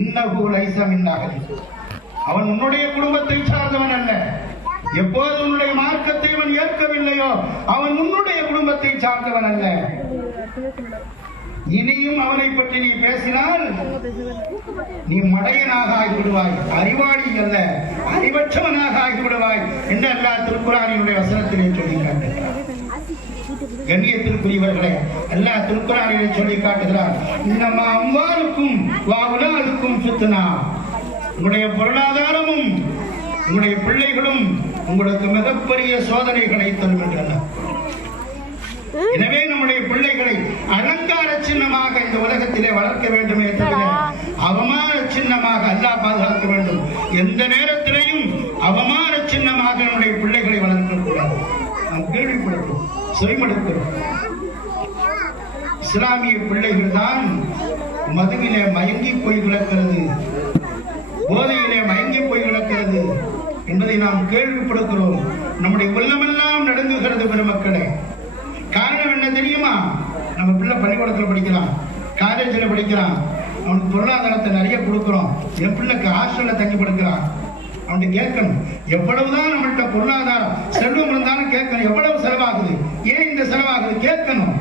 இன்னஹு லைஸ மின் அஹ்லி, அவன் உன்னுடைய குடும்பத்தை சார்ந்தவன் அல்ல. எப்போது உன்னுடைய மார்க்கத்தை அவன் ஏற்கவில்லையோ அவன் உன்னுடைய குடும்பத்தை சார்ந்தவன் அல்ல. இனியும் அவனை பற்றி நீ பேசினால் நீ மடையனாக ஆகிவிடுவாய், அறிவாளி அல்ல அறிவற்றவனாக ஆகிவிடுவாய் என்று அல்லாஹ் திருக்குர்ஆனினுடைய வசனத்திலே சொல்லி காட்டுகிறார். கண்ணியத்திற்குரியவர்களே, அல்லாஹ் திருக்குர்ஆனிலே சொல்லி காட்டுகிறார், இன்னமா அம்வாலுக்கும் வ அவ்லாதுக்கும் ஃபித்னா, உங்களுடைய பொருளாதாரமும் உங்களுடைய பிள்ளைகளும் உங்களுக்கு மிகப்பெரிய சோதனைகளை தருகின்றன. எனவே நம்முடைய பிள்ளைகளை அலங்கார சின்னமாக இந்த உலகத்திலே வளர்க்க வேண்டுமே தவிர அவமான சின்னமாக அல்லாஹ் பாதுகாக்க வேண்டும். எந்த நேரத்திலையும் அவமான சின்னமாக நம்முடைய பிள்ளைகளை வளர்க்கக்கூடாது. நாம் கேள்விப்படுகிறோம், செவிமடுக்கிறோம். இஸ்லாமிய பிள்ளைகள் தான் மதுவிலே மயங்கி போய் கிடக்கிறது, போதையிலே மயங்கி போய் கிடக்கிறது என்பதை நாம் கேள்விப்படுகிறோம். நம்முடைய உள்ளமெல்லாம் நடுங்குகிறது பெருமக்களே. காரணம் என்ன தெரியுமா? நம்ம பிள்ளை பள்ளிக்கூடத்தில் படிக்கிறான், காலேஜில் படிக்கிறான், அவனுக்கு பொருளாதாரத்தை நிறைய கொடுக்குறோம். என் பிள்ளைக்கு ஹாஸ்டலில் தங்கி படுக்கிறான். அவன்கிட்ட கேட்கணும், எவ்வளவுதான் நம்மள்கிட்ட பொருளாதாரம் செல்வம் இருந்தாலும் கேட்கணும், எவ்வளவு செலவாகுது, ஏன் இந்த செலவாகுது கேட்கணும்.